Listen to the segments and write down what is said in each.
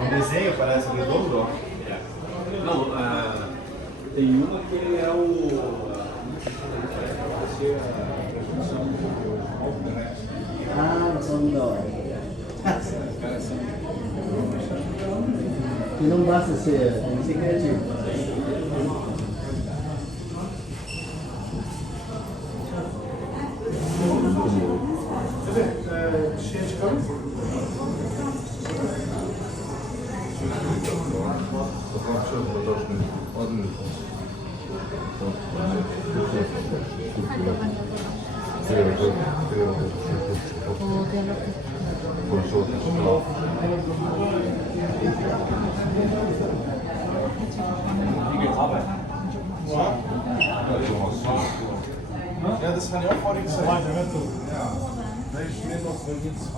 O desenho parece redondo, ó. Não, tem uma que ele é o. Ah, são da hora. E não basta ser, tem que ser criativo. Cheio de câmera. Ja, das kann ich auch vorhin gesagt. Ja. Da ist mir noch so jetzt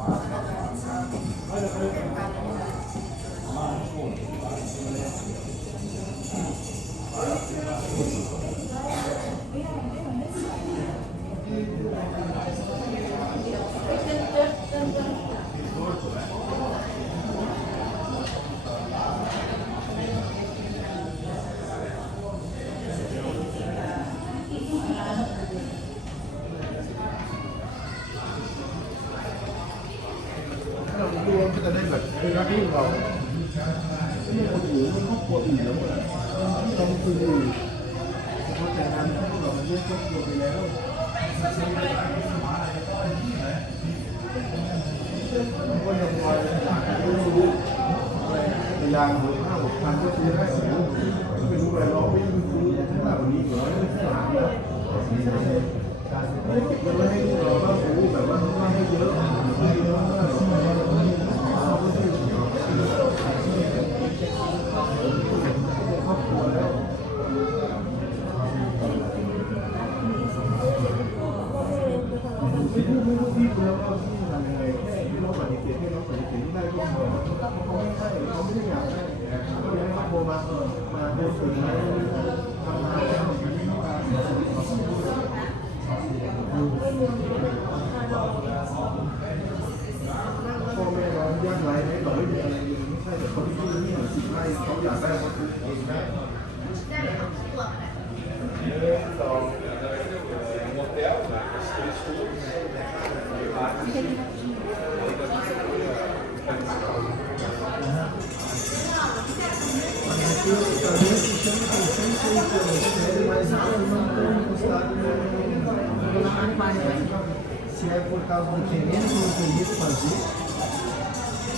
Se é por causa do querendo que não queria fazer,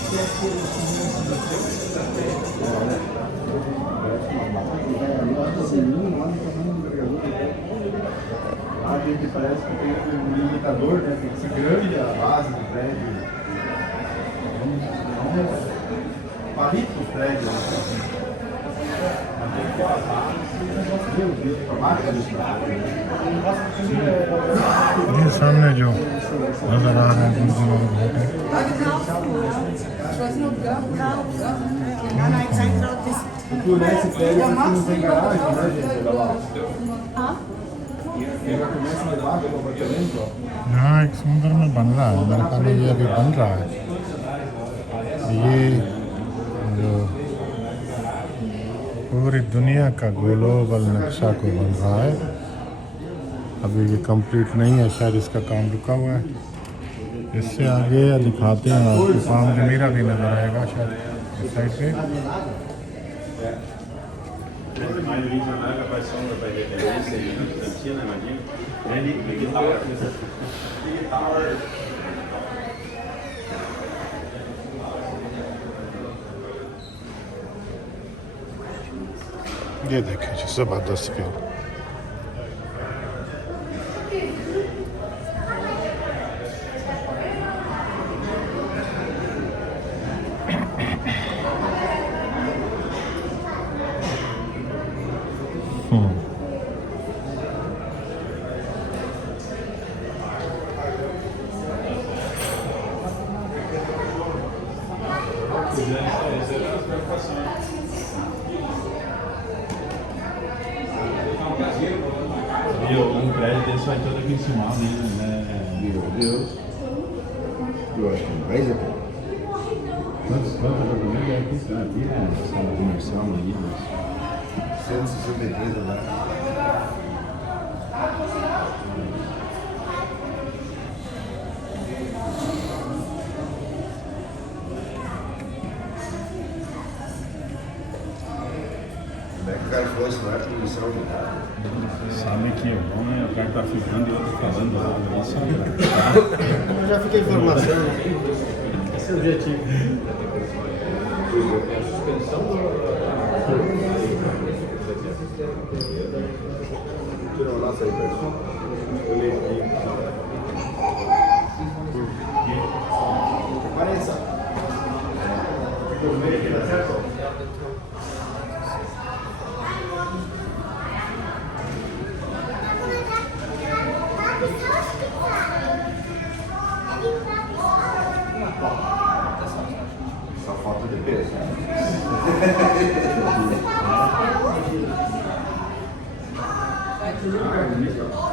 se é pelo a gente parece que tem um limitador, né? Tem que ser grande a base do prédio. Não palito do prédio. ये सामने जो नजर आ रहा है गुरुकुल और hotel Esse prédio não tem garagem, né, gente? Olha lá. Já começa mais baixo o apartamento, ó. यहाँ एक समुद्र में बन रहा है मेरे ख्याल में ये अभी बन रहा है ये जो पूरी दुनिया का ग्लोबल नक्शा को बन रहा है अभी ये कंप्लीट नहीं है शायद इसका काम रुका हुआ है इससे आगे दिखाते हैं आपको पाम जमीरा भी नज़र आएगा शायद इस साइड पे ये देखिए जी ज़बरदस्त view E um prédio desse vai todo aqui em cima, né? Meu Deus. Eu acho que mais é bom. Quantos apartamentos é aqui? Estão aqui, né? Sala comercial, maridos. 163 andares. Como é que o cara falou isso não é poluição de nada? Sabe que é bom, né? O cara tá ficando e outro falando lá. Isso é Eu já fiquei informação. Esse é o objetivo. Tirou lá, saiu pessoal. Eu leio aqui. Apareça. Só falta de peso. bonito.